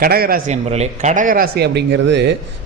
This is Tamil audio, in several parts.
கடகராசி என்பவர்களே, கடகராசி அப்படிங்கிறது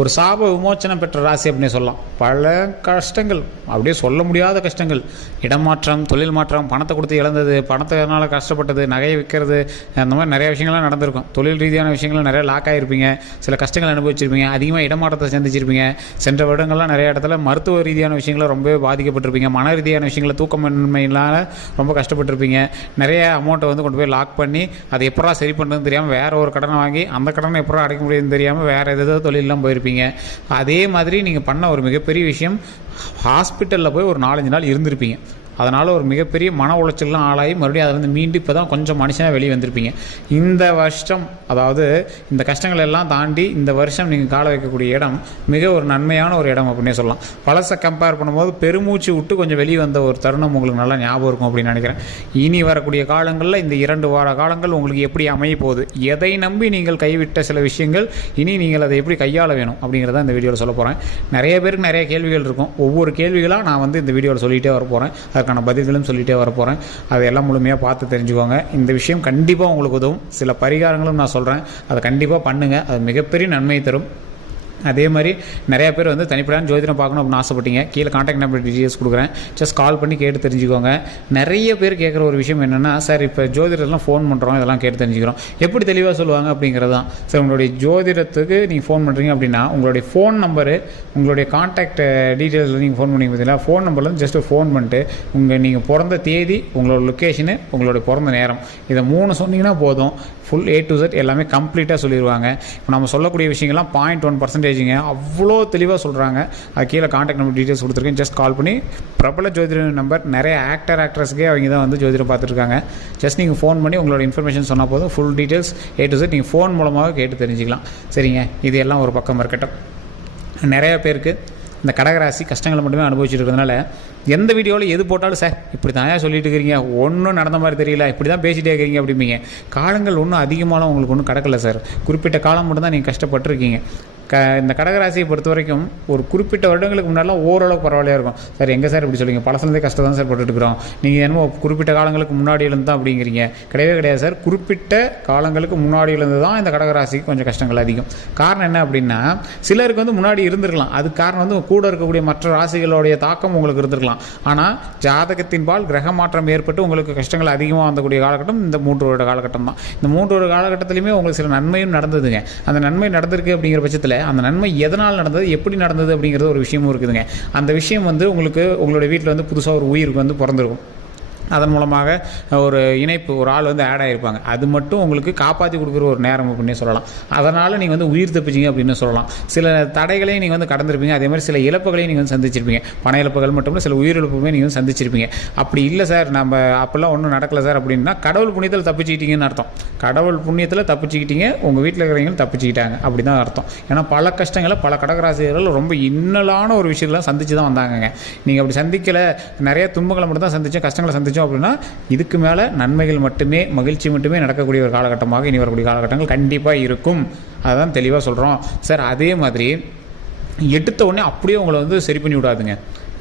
ஒரு சாப விமோச்சனம் பெற்ற ராசி அப்படின்னு சொல்லலாம். பல கஷ்டங்கள், அப்படியே சொல்ல முடியாத கஷ்டங்கள், இடமாற்றம், தொழில் மாற்றம், பணத்தை கொடுத்து இழந்தது, பணத்தினால கஷ்டப்பட்டது, நகையை விற்கிறது, அந்த மாதிரி நிறைய விஷயங்கள்லாம் நடந்திருக்கும். தொழில் ரீதியான விஷயங்களும் நிறைய லாக் ஆகிருப்பீங்க, சில கஷ்டங்கள் அனுபவிச்சிருப்பீங்க, அதிகமாக இடமாற்றத்தை சந்திச்சிருப்பீங்க. சென்ற வருடங்கள்லாம் நிறைய இடத்துல மருத்துவ ரீதியான விஷயங்களை ரொம்ப பாதிக்கப்பட்டிருப்பீங்க, மன ரீதியான விஷயங்களை தூக்கமின்மையினால் ரொம்ப கஷ்டப்பட்டிருப்பீங்க. நிறைய அமௌண்ட்டை வந்து கொண்டு போய் லாக் பண்ணி அதை எப்படா சரி பண்ணுறதுன்னு தெரியாமல் வேறு ஒரு கடனை வாங்கி அந்த கடனை எப்போ அடைக்க முடியுதுன்னு தெரியாமல் வேறு ஏதோ தொழிலெலாம் போயிருப்பீங்க. அதே மாதிரி நீங்கள் பண்ண ஒரு மிகப்பெரிய விஷயம், ஹாஸ்பிட்டலில் போய் ஒரு 4-5 நாள் இருந்திருப்பீங்க. அதனால் ஒரு மிகப்பெரிய மன உளைச்சல்லாம் ஆளாகி மறுபடியும் அதிலேருந்து மீண்டு இப்போ தான் கொஞ்சம் மனுஷனாக வெளியே வந்திருப்பீங்க. இந்த வருஷம், அதாவது இந்த கஷ்டங்கள் எல்லாம் தாண்டி இந்த வருஷம் நீங்கள் கால வைக்கக்கூடிய இடம் மிக ஒரு நன்மையான ஒரு இடம் அப்படின்னே சொல்லலாம். பழசை கம்பேர் பண்ணும்போது பெருமூச்சு விட்டு கொஞ்சம் வெளியே வந்த ஒரு தருணம் உங்களுக்கு நல்லா ஞாபகம் இருக்கும் அப்படின்னு நினைக்கிறேன். இனி வரக்கூடிய காலங்களில் இந்த 2 வார காலங்கள் உங்களுக்கு எப்படி அமைய போகுது, எதை நம்பி நீங்கள் கைவிட்ட சில விஷயங்கள் இனி நீங்கள் அதை எப்படி கையாள வேணும் அப்படிங்கிறத இந்த வீடியோவில் சொல்ல போகிறேன். நிறைய பேருக்கு நிறைய கேள்விகள் இருக்கும். ஒவ்வொரு கேள்விகளாக நான் வந்து இந்த வீடியோவில் சொல்லிகிட்டே வர போகிறேன். அதுக்கான பதில்களும் சொல்லிகிட்டே வரப்போகிறேன். அதையெல்லாம் முழுமையாக பார்த்து தெரிஞ்சுக்கோங்க. இந்த விஷயம் கண்டிப்பாக உங்களுக்கு உதவும். சில பரிகாரங்களும் நான் சொல்கிறேன், அதை கண்டிப்பாக பண்ணுங்கள். அது மிகப்பெரிய நன்மை தரும். அதே மாதிரி நிறையா பேர் வந்து தனிப்படையான ஜோதிடம் பார்க்கணும் அப்படின்னு ஆசைப்பட்டீங்க. கீழே கான்டாக்ட் நம்பர் டீட்டெயில்ஸ் கொடுக்குறேன், ஜஸ்ட் கால் பண்ணி கேட்டு தெரிஞ்சுக்கோங்க. நிறைய பேர் கேட்குற ஒரு விஷயம் என்னென்னா, சார் இப்போ ஜோதிடர்லாம் ஃபோன் பண்ணுறோம், இதெல்லாம் கேட்டு தெரிஞ்சுக்கிறோம், எப்படி தெளிவாக சொல்லுவாங்க அப்படிங்கிறது தான். சார், உங்களுடைய ஜோதிடத்துக்கு நீங்கள் ஃபோன் பண்ணுறீங்க அப்படின்னா உங்களுடைய ஃபோன் நம்பரு, உங்களுடைய கான்டாக்ட் டீட்டெயில்ஸில் நீங்கள் ஃபோன் பண்ணி பார்த்தீங்கன்னா ஃபோன் நம்பரில் ஜஸ்ட் ஃபோன் பண்ணிட்டு நீங்கள் பிறந்த தேதி, உங்களோட லொக்கேஷனு, உங்களுடைய பிறந்த நேரம், இதை 3 சொன்னீங்கன்னா போதும். ஃபுல் A to Z எல்லாமே கம்ப்ளீட்டாக சொல்லிடுவாங்க. இப்போ நம்ம சொல்லக்கூடிய விஷயங்கள்லாம் 0.1% அவ்வளோ தெளிவாக சொல்கிறாங்க. அது கீழே கான்டாக்ட் நம்பர் டீட்டெயில்ஸ் கொடுத்துருக்கேன். ஜஸ்ட் கால் பண்ணி, பிரபல ஜோதிட நம்பர், நிறைய ஆக்டர்ஸ்க்கே அவங்க தான் வந்து ஜோதிடம் பார்த்துருக்காங்க. ஜஸ்ட் நீங்கள் ஃபோன் பண்ணி உங்களோட இன்ஃபர்மேஷன் சொன்னால் போதும். Full details A to Z நீங்கள் ஃபோன் மூலமாக கேட்டு தெரிஞ்சுக்கலாம். சரிங்க, இது எல்லாம் ஒரு பக்கம் இருக்கட்டும். நிறைய பேருக்கு இந்த கடகராசி கஷ்டங்களை மட்டுமே அனுபவிச்சுட்டு இருக்கிறதுனால எந்த வீடியோவில் எது போட்டாலும், சார் இப்படி தான் சொல்லிட்டு இருக்கிறீங்க, ஒன்றும் நடந்த மாதிரி தெரியல, இப்படி தான் பேசிகிட்டே இருக்கிறீங்க அப்படிம்பீங்க. காலங்கள் ஒன்றும் அதிகமாகலாம் உங்களுக்கு ஒன்றும் கிடக்கல சார். குறிப்பிட்ட காலம் மட்டும் தான் நீங்கள் கஷ்டப்பட்டுருக்கீங்க. இந்த கடகராசியை பொறுத்த வரைக்கும் ஒரு குறிப்பிட்ட வருடங்களுக்கு முன்னாடிலாம் ஓரளவுக்கு பரவாயில்லையாக இருக்கும். சார், எங்கே சார் இப்படி சொல்லுங்க, பழசுலேருந்தே கஷ்டம் தான் சார் பட்டுருக்குறோம், நீங்கள் என்னமோ குறிப்பிட்ட காலங்களுக்கு முன்னாடியிலேருந்து தான் அப்படிங்கிறீங்க. கிடையவே கிடையாது சார். குறிப்பிட்ட காலங்களுக்கு முன்னாடியிலேருந்து தான் இந்த கடகராசிக்கு கொஞ்சம் கஷ்டங்கள் அதிகம். காரணம் என்ன அப்படின்னா, சிலருக்கு வந்து முன்னாடி இருந்திருக்கலாம். அதுக்கு காரணம் வந்து கூட இருக்கக்கூடிய மற்ற ராசிகளுடைய தாக்கம் உங்களுக்கு இருந்திருக்கலாம். ஆனால் ஜாதகத்தின்பால் கிரக மாற்றம் ஏற்பட்டு உங்களுக்கு கஷ்டங்கள் அதிகமாக வந்தக்கூடிய காலகட்டம் இந்த 3 வருட காலகட்டம் தான். இந்த 3 வருட காலகட்டத்திலையுமே உங்களுக்கு சில நன்மையும் நடந்ததுங்க. அந்த நன்மை நடந்திருக்கு அப்படிங்கிற பட்சத்தில் அந்த நன்மை எதனால் நடந்தது, எப்படி நடந்தது அப்படிங்கிறது ஒரு விஷயமும் இருக்குதுங்க. அந்த விஷயம் வந்து உங்களுக்கு உங்களுடைய வீட்டில் வந்து புதுசாக ஒரு உயிருக்கு வந்து பிறந்திருக்கும். அதன் மூலமாக ஒரு இணைப்பு, ஒரு ஆள் வந்து ஆட் ஆகிருப்பாங்க. அது மட்டும் உங்களுக்கு காப்பாற்றி கொடுக்குற ஒரு நேரம் அப்படின்னே சொல்லலாம். அதனால் நீங்கள் வந்து உயிர் தப்பிச்சிங்க அப்படின்னு சொல்லலாம். சில தடைகளையும் நீங்கள் வந்து கடந்திருப்பீங்க. அதே மாதிரி சில இழப்புகளையும் நீங்கள் வந்து சந்திச்சிருப்பீங்க. பண இழப்புகள் மட்டும் இல்லை, சில உயிரிழப்புமே நீங்கள் வந்து சந்திச்சிருப்பீங்க. அப்படி இல்லை சார், நம்ம அப்போல்லாம் ஒன்றும் நடக்கலை சார் அப்படின்னா கடவுள் புண்ணியத்தில் தப்பிச்சுக்கிட்டீங்கன்னு அர்த்தம். கடவுள் புண்ணியத்தில் தப்பிச்சுக்கிட்டீங்க, உங்கள் வீட்டில் இருக்கிறவங்களும் தப்பிச்சுக்கிட்டாங்க அப்படி தான் அர்த்தம். ஏன்னா பல கஷ்டங்களை பல கடகராசிகள் ரொம்ப இன்னலான ஒரு விஷயங்கள்லாம் சந்தித்து தான் வந்தாங்கங்க. நீங்கள் அப்படி சந்திக்கலை, நிறைய துன்பங்களை மட்டும் தான் சந்தித்தோம், கஷ்டங்களை சந்தித்தோம் அப்படின்னா இதுக்கு மேலே நன்மைகள் மட்டுமே, மகிழ்ச்சி மட்டுமே நடக்கக்கூடிய ஒரு காலகட்டமாக இனி வரக்கூடிய காலகட்டங்கள் கண்டிப்பாக இருக்கும். அதுதான் தெளிவாக சொல்கிறோம் சார். அதே மாதிரி எடுத்த உடனே அப்படியே உங்களை வந்து சரி பண்ணி விடாதுங்க.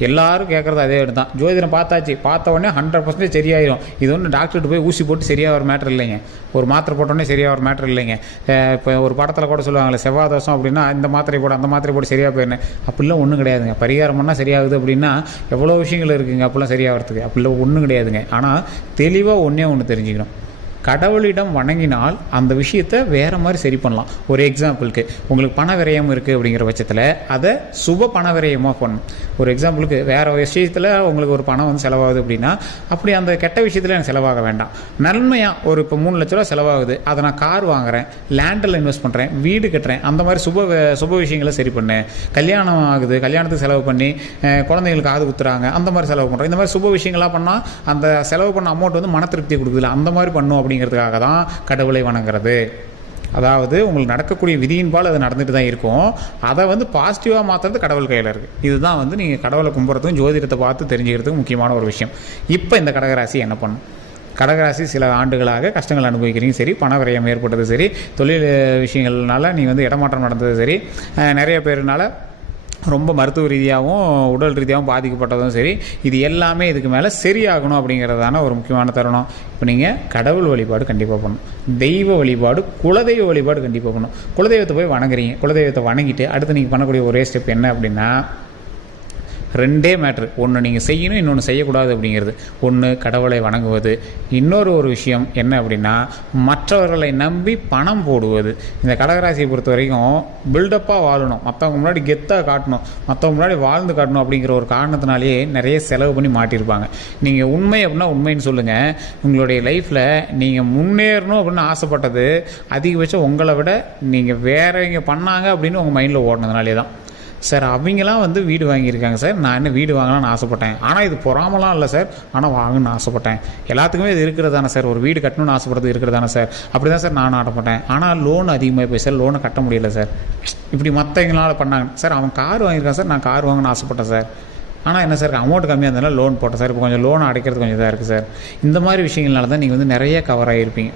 எல்லாரும் கேட்குறது அதே தான். ஜோதிடம் பார்த்தாச்சு, பார்த்த உடனே 100% சரியாயிடும். இது ஒன்று டாக்டர்கிட்ட போய் ஊசி போட்டு சரியாக ஒரு மேட்ரு இல்லைங்க. ஒரு மாத்திரை போட்டோடனே சரியாக ஒரு மேட்ரு இல்லைங்க. இப்போ ஒரு படத்தில் கூட சொல்லுவாங்களே, செவ்வாய் தோஷம் அப்படின்னா இந்த மாத்திரை போட, அந்த மாத்திரை போட்டு சரியாக போயிருந்தேன். அப்படிலாம் ஒன்றும் கிடையாதுங்க. பரிகாரம் பண்ணால் சரியாகுது அப்படின்னா எவ்வளோ விஷயங்கள் இருக்குதுங்க அப்படிலாம் சரியாகிறதுக்கு. அப்படிலாம் ஒன்றும் கிடையாதுங்க. ஆனால் தெளிவாக ஒன்று தெரிஞ்சுக்கணும். கடவுளிடம் வணங்கினால் அந்த விஷயத்தை வேறு மாதிரி சரி பண்ணலாம். ஒரு எக்ஸாம்பிளுக்கு, உங்களுக்கு பண விரயம் இருக்குது அப்படிங்கிற பட்சத்தில் அதை சுப பண விரயமாக பண்ணணும். ஒரு எக்ஸாம்பிளுக்கு, வேறு விஷயத்தில் உங்களுக்கு ஒரு பணம் வந்து செலவாகுது அப்படின்னா அப்படி அந்த கெட்ட விஷயத்தில் எனக்கு செலவாக வேண்டாம். நன்மையாக ஒரு இப்போ 3 லட்ச ரூபா செலவாகுது, அதை நான் கார் வாங்குகிறேன், லேண்டில் இன்வெஸ்ட் பண்ணுறேன், வீடு கட்டுறேன், அந்த மாதிரி சுப விஷயங்களை சரி பண்ணேன். கல்யாணம் ஆகுது, கல்யாணத்துக்கு செலவு பண்ணி குழந்தைங்களுக்கு காது குத்துறாங்க, அந்த மாதிரி செலவு பண்ணுறேன். இந்த மாதிரி சுப விஷயங்களாக பண்ணால் அந்த செலவு பண்ண அமௌண்ட் வந்து மன திருப்தி கொடுக்குதுல, அந்த மாதிரி பண்ணும் அப்படிங்கிறதுக்காக தான் கடவுளை வணங்குறது. அதாவது உங்களுக்கு நடக்கக்கூடிய விதியின்பால் அது நடந்துட்டு தான் இருக்கும். அதை வந்து பாசிட்டிவாக மாற்றுறது கடவுள் கையில் இருக்குது. இதுதான் வந்து நீங்கள் கடவுளை கும்பிட்றதுக்கும் ஜோதிடத்தை பார்த்து தெரிஞ்சுக்கிறதுக்கும் முக்கியமான ஒரு விஷயம். இப்போ இந்த கடகராசி என்ன பண்ணும்? கடகராசி சில ஆண்டுகளாக கஷ்டங்கள் அனுபவிக்கிறீங்க, சரி, பண விரயம் ஏற்பட்டது சரி, தொழில் விஷயங்கள்னால நீங்கள் வந்து இடமாற்றம் நடந்தது சரி, நிறைய பேருனால ரொம்ப மருத்துவ ரீதியாகவும் உடல் ரீதியாகவும் பாதிக்கப்பட்டதும் சரி, இது எல்லாமே இதுக்கு மேலே சரியாகணும் அப்படிங்கிறதான ஒரு முக்கியமான தருணம். இப்போ நீங்கள் கடவுள் வழிபாடு கண்டிப்பாக பண்ணணும், தெய்வ வழிபாடு, குலதெய்வ வழிபாடு கண்டிப்பாக பண்ணணும். குலதெய்வத்தை போய் வணங்குறீங்க, குலதெய்வத்தை வணங்கிட்டு அடுத்து நீங்கள் பண்ணக்கூடிய ஒரே ஸ்டெப் என்ன அப்படின்னா, ரெண்டே மேட்ரு. ஒன்று நீங்கள் செய்யணும், இன்னொன்று செய்யக்கூடாது அப்படிங்கிறது. ஒன்று கடவுளை வணங்குவது, இன்னொரு விஷயம் என்ன அப்படின்னா மற்றவர்களை நம்பி பணம் போடுவது. இந்த கடகராசியை பொறுத்த வரைக்கும் பில்டப்பாக வாழணும், மற்றவங்க முன்னாடி கெத்தாக காட்டணும், மற்றவங்க முன்னாடி வாழ்ந்து காட்டணும் அப்படிங்கிற ஒரு காரணத்தினாலேயே நிறைய செலவு பண்ணி மாட்டியிருப்பாங்க. நீங்கள் உண்மை அப்படின்னா உண்மைன்னு சொல்லுங்கள். உங்களுடைய லைஃப்பில் நீங்கள் முன்னேறணும் அப்படின்னு ஆசைப்பட்டது அதிகபட்சம் உங்களை விட நீங்கள் வேறவங்க பண்ணாங்க அப்படின்னு உங்கள் மைண்டில் ஓடினதுனாலே தான். சார் அவங்களாம் வீடு வாங்கியிருக்காங்க சார், நான் என்ன வீடு வாங்கலாம்னு ஆசைப்பட்டேன், ஆனால் இது பொறாமலாம் இல்லை சார், ஆனால் வாங்கணும்னு ஆசைப்பட்டேன். எல்லாத்துக்குமே இது இருக்கிறது தானே சார், ஒரு வீடு கட்டணும்னு ஆசைப்படுறது இருக்கிறது தானே சார், அப்படி தான் சார் நானும் ஆசைப்பட்டேன். ஆனால் லோன் அதிகமாக போய் சார், லோனை கட்ட முடியல சார், இப்படி மற்றவங்களால பண்ணாங்க சார். அவன் கார் வாங்கியிருக்கான் சார், நான் கார் வாங்கணும்னு ஆசைப்பட்டேன் சார், ஆனால் என்ன சார் அமௌண்ட் கம்மியாக இருந்தாலும் லோன் போட்டேன் சார், இப்போ கொஞ்சம் லோன் அடைக்கிறது கொஞ்சம் இதாக இருக்குது சார். இந்த மாதிரி விஷயங்களால தான் நீங்கள் நிறைய கவர் ஆகியிருப்பீங்க.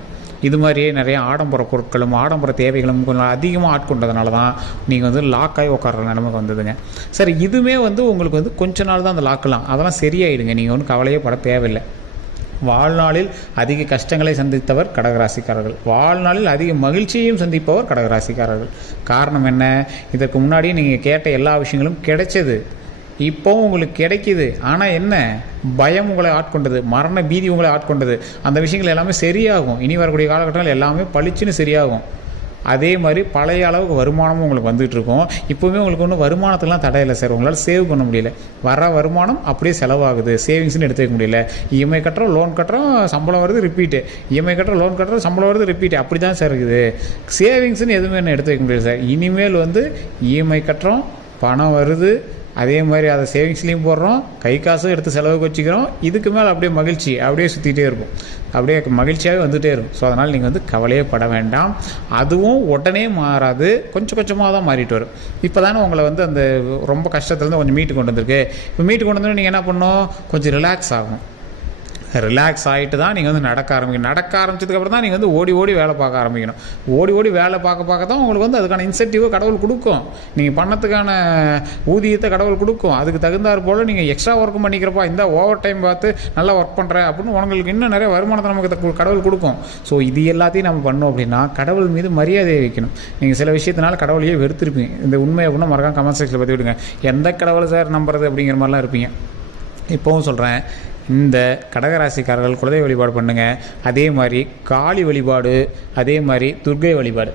இது மாதிரியே நிறைய ஆடம்பர பொருட்களும் ஆடம்பர தேவைகளும் கொஞ்சம் அதிகமாக ஆட்கொண்டதுனால தான் நீங்கள் லாக்காகி உட்கார்ற நிலைமைக்கு வந்ததுங்க சார். இதுவுமே உங்களுக்கு கொஞ்ச நாள் தான் அந்த லாக்கெலாம், அதெல்லாம் சரியாயிடுங்க. நீங்கள் ஒன்றும் கவலையே பட தேவையில்லை. வாழ்நாளில் அதிக கஷ்டங்களை சந்தித்தவர் கடகராசிக்காரர்கள், வாழ்நாளில் அதிக மகிழ்ச்சியையும் சந்திப்பவர் கடகராசிக்காரர்கள். காரணம் என்ன? இதற்கு முன்னாடி நீங்கள் கேட்ட எல்லா விஷயங்களும் கிடைச்சது, இப்போவும் உங்களுக்கு கிடைக்கிது. ஆனால் என்ன, பயம் உங்களை ஆட்கொண்டது, மரண பீதி உங்களை ஆட்கொண்டது. அந்த விஷயங்கள் எல்லாமே சரியாகும். இனி வரக்கூடிய காலகட்டங்கள் எல்லாமே பளிச்சுன்னு சரியாகும். அதே மாதிரி பழைய அளவுக்கு வருமானமும் உங்களுக்கு வந்துகிட்ருக்கும். இப்போவுமே உங்களுக்கு ஒன்றும் வருமானத்துலாம் தடை இல்லை சார், உங்களால் சேவ் பண்ண முடியல. வர வருமானம் அப்படியே செலவாகுது, சேவிங்ஸ்னு எடுத்து வைக்க முடியல. இஎம்ஐ கட்டுறோம், லோன் கட்டுறோம், சம்பளம் வருது, ரிப்பீட்டு. இஎம்ஐ கட்டுறோம், லோன் கட்டுறோம், சம்பளம் வருது, ரிப்பீட்டு. அப்படி தான் சார் இருக்குது. சேவிங்ஸ்னு எதுவுமே என்ன எடுத்து வைக்க முடியல சார். இனிமேல் இஎம்ஐ கட்டுறோம், பணம் வருது, அதே மாதிரி அதை சேவிங்ஸ்லேயும் போடுறோம், கை காசும் எடுத்து செலவுக்கு வச்சுக்கிறோம். இதுக்கு மேலே அப்படியே மகிழ்ச்சி அப்படியே சுற்றிகிட்டே இருக்கும், அப்படியே மகிழ்ச்சியாகவே வந்துகிட்டே இருக்கும். ஸோ அதனால் நீங்கள் கவலையே பட வேண்டாம். அதுவும் உடனே மாறாது, கொஞ்சம் கொஞ்சமாக தான் மாறிட்டு வரும். இப்போ தானே உங்களை அந்த ரொம்ப கஷ்டத்துலேருந்து கொஞ்சம் மீட்டு கொண்டு வந்திருக்கு. இப்போ மீட்டு கொண்டு வந்து நீங்கள் என்ன பண்ணணும், கொஞ்சம் ரிலாக்ஸ் ஆகும். ரிலாக்ஸ் ஆகிட்டு தான் நீங்கள் நடக்க ஆரம்பிக்கணும். நடக்க ஆரம்பிச்சதுக்கப்புறம் தான் நீங்கள் ஓடி ஓடி வேலை பார்க்க ஆரம்பிக்கணும். ஓடி ஓடி வேலை பார்க்க தான் உங்களுக்கு அதுக்கான இன்சென்டிவை கடவுள் கொடுக்கும். நீங்கள் பண்ணத்துக்கான ஊதியத்தை கடவுள் கொடுக்கும். அதுக்கு தகுந்தாற் போல் நீங்கள் எக்ஸ்ட்ரா ஒர்க்கும் பண்ணிக்கிறப்பா, இந்த ஓவர் டைம் பார்த்து நல்லா ஒர்க் பண்ணுற அப்படின்னு உங்களுக்கு இன்னும் நிறைய வருமானத்தை நமக்கு கடவுள் கொடுக்கும். ஸோ இது எல்லாத்தையும் நம்ம பண்ணோம் அப்படின்னா கடவுள் மீது மரியாதையை வைக்கணும். நீங்கள் சில விஷயத்தினால கடவுளையே வெறுத்திருப்பீங்க. இந்த உண்மை அப்படின்னா மறக்காம கமெண்ட் செக்ஷனில் பற்றி விடுங்க. எந்த கடவுள் சார் நம்புறது அப்படிங்கிற மாதிரிலாம் இருப்பீங்க. இப்போவும் சொல்கிறேன், இந்த கடகராசிக்காரர்கள் குலதெய்வ வழிபாடு பண்ணுங்கள். அதே மாதிரி காளி வழிபாடு, அதே மாதிரி துர்க்கை வழிபாடு,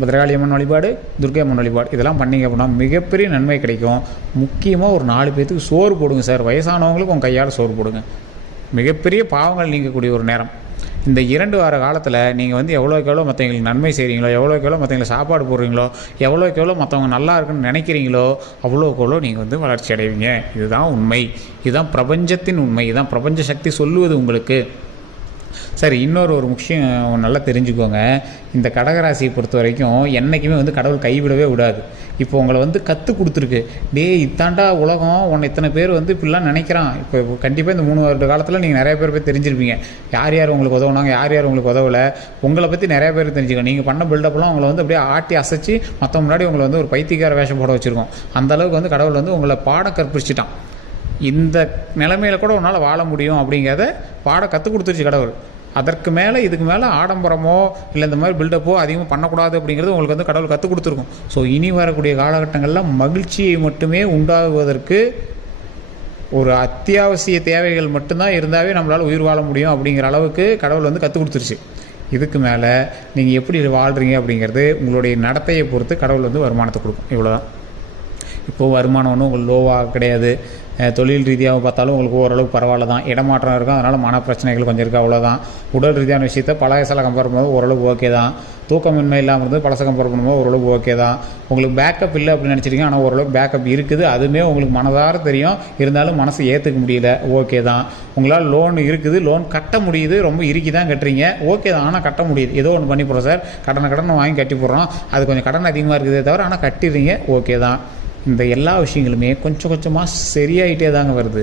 பத்ரகாளி அம்மன் வழிபாடு, துர்க்கை அம்மன் வழிபாடு, இதெல்லாம் பண்ணிங்க அப்படின்னா மிகப்பெரிய நன்மை கிடைக்கும். முக்கியமாக ஒரு 4 பேர்த்துக்கு சோறு போடுங்க சார். வயசானவங்களுக்கு உங்கள் கையால் சோறு போடுங்க. மிகப்பெரிய பாவங்கள் நீங்கக்கூடிய ஒரு நேரம். இந்த 2 வார காலத்தில் நீங்கள் எவ்வளோக்கு எவ்வளோ மற்றவங்களுக்கு நன்மை செய்கிறீங்களோ, எவ்வளோக்கு எவ்வளோ மற்றவங்களுக்கு சாப்பாடு போடுறீங்களோ, எவ்வளோக்கு எவ்வளோ மற்றவங்க நல்லா இருக்குன்னு நினைக்கிறீங்களோ, அவ்வளோக்கு எவ்வளோ நீங்கள் வளர்ச்சி அடைவீங்க. இதுதான் உண்மை, இதுதான் பிரபஞ்சத்தின் உண்மை, இதுதான் பிரபஞ்ச சக்தி சொல்லுவது உங்களுக்கு. சரி, இன்னொரு விஷயம் நல்லா தெரிஞ்சுக்கோங்க. இந்த கடகராசியை பொறுத்த வரைக்கும் என்றைக்குமே கடவுள் கைவிடவே விடாது. இப்போ உங்களை கற்றுக் கொடுத்துருக்கு, இத்தாண்டா உலகம், உன்னை இத்தனை பேர் இப்படிலாம் நினைக்கிறான். இப்போ கண்டிப்பாக இந்த 3 வருட காலத்தில் நீங்கள் நிறைய பேர் போய் தெரிஞ்சிருப்பீங்க. யார் யார் உங்களுக்கு உதவுனாங்க, யார் யார் உங்களுக்கு உதவலை, உங்களை பற்றி நிறைய பேர் தெரிஞ்சுக்கணும். நீங்கள் பண்ண பில்டப்லாம் உங்களை அப்படியே ஆட்டி அசைச்சு மற்ற முன்னாடி உங்களை ஒரு பைத்தியக்கார வேஷம் போட வச்சுருக்கோம். அந்தளவுக்கு கடவுள் உங்களை பாடம் கற்பிச்சிட்டான். இந்த நிலைமையில கூட உன்னால் வாழ முடியும் அப்படிங்கிறத பாடம் கற்றுக் கொடுத்துருச்சு கடவுள். அதற்கு மேலே இதுக்கு மேலே ஆடம்பரமோ இல்லை இந்த மாதிரி பில்டப்போ அதிகமாக பண்ணக்கூடாது அப்படிங்கிறது உங்களுக்கு கடவுள் கற்றுக் கொடுத்துருக்கும். ஸோ இனி வரக்கூடிய காலகட்டங்களில் மகிழ்ச்சியை மட்டுமே உண்டாகுவதற்கு ஒரு அத்தியாவசிய தேவைகள் மட்டும்தான் இருந்தாவே நம்மளால் உயிர் வாழ முடியும் அப்படிங்கிற அளவுக்கு கடவுள் கற்றுக் கொடுத்துருச்சு. இதுக்கு மேலே நீங்கள் எப்படி வாழ்கிறீங்க அப்படிங்கிறது உங்களுடைய நடத்தையை பொறுத்து கடவுள் வருமானத்தை கொடுக்கும். இவ்வளோதான். இப்போது வருமானம் ஒன்றும் உங்களுக்கு லோவாக கிடையாது. தொழில் ரீதியாக பார்த்தாலும் உங்களுக்கு ஓரளவுக்கு பரவாயில்ல தான். இடமாற்றம் இருக்கும், அதனால் மன பிரச்சனைகள் கொஞ்சம் இருக்குது, அவ்வளோதான். உடல் ரீதியான விஷயத்தை பழைய சில கம்பேர் பண்ணும்போது ஓரளவுக்கு ஓகே தான். தூக்கமின்மை இல்லாமல் இருந்து பழச கம்பேர் பண்ணும்போது ஓரளவுக்கு ஓகே தான். உங்களுக்கு பேக்கப் இல்லை அப்படின்னு நினச்சிருக்கீங்க, ஆனால் ஓரளவுக்கு பேக்கப் இருக்குது, அதுவுமே உங்களுக்கு மனதார தெரியும். இருந்தாலும் மனசு ஏற்றுக்க முடியல, ஓகே தான். உங்களால் லோன் இருக்குது, லோன் கட்ட முடியுது, ரொம்ப இறுக்கி தான் கட்டுறீங்க, ஓகே தான். ஆனால் கட்ட முடியுது, ஏதோ ஒன்று பண்ணி போகிறோம் சார், கடனை வாங்கி கட்டி போடுறோம், அது கொஞ்சம் கடன் அதிகமாக இருக்குதே தவிர ஆனால் கட்டிடுறீங்க, ஓகே தான். இந்த எல்லா விஷயங்களுமே கொஞ்சம் கொஞ்சமாக சரியாயிட்டே தாங்க வருது.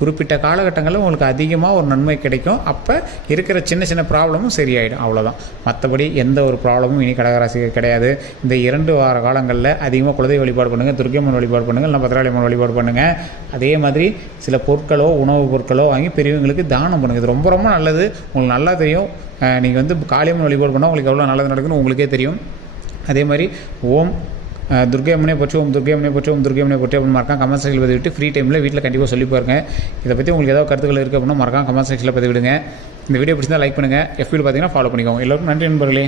குறிப்பிட்ட காலகட்டங்களில் உங்களுக்கு அதிகமாக ஒரு நன்மை கிடைக்கும். அப்போ இருக்கிற சின்ன சின்ன ப்ராப்ளமும் சரியாயிடும், அவ்வளோதான். மற்றபடி எந்த ஒரு ப்ராப்ளமும் இனி கடகராசிக்கு கிடையாது. இந்த 2 வார காலங்களில் அதிகமாக குலதெய்வ வழிபாடு பண்ணுங்கள், துர்க்கையம்மன் வழிபாடு பண்ணுங்கள், இல்லை பத்திராளியம்மன் வழிபாடு பண்ணுங்கள். அதே மாதிரி சில பொருட்களோ உணவுப் பொருட்களோ வாங்கி பெரியவங்களுக்கு தானம் பண்ணுங்கள். இது ரொம்ப ரொம்ப நல்லது. உங்களுக்கு நல்லா தெரியும். நீங்கள் வந்து காளியம்மன் வழிபாடு பண்ணால் உங்களுக்கு எவ்வளோ நல்லது நடக்குதுன்னு உங்களுக்கே தெரியும். அதே மாதிரி ஓம் துர்க்கையம்மனே போச்சு, ஓம் துர்க்கையம்மனே போச்சு, ஓம் துர்க்கையம்மனே போச்சு அப்படின்னு மறக்காம கமெண்ட் செக்ஷனில் பதிவிட்டு ஃப்ரீ டைமில் வீட்டில் கண்டிப்பாக சொல்லி பாருங்க. இதை பற்றி உங்களுக்கு ஏதாவது கருத்துக்கள் இருக்குது அப்படின்னா மறக்காம கமெண்ட் செக்ஷனில் பதிவிடுங்க. இந்த வீடியோ பிடிச்சிருந்தால் லைக் பண்ணுங்கள். FB பார்த்தீங்கன்னா ஃபாலோ பண்ணிக்கோங்க. எல்லோருக்கும் நன்றி நண்பர்களே.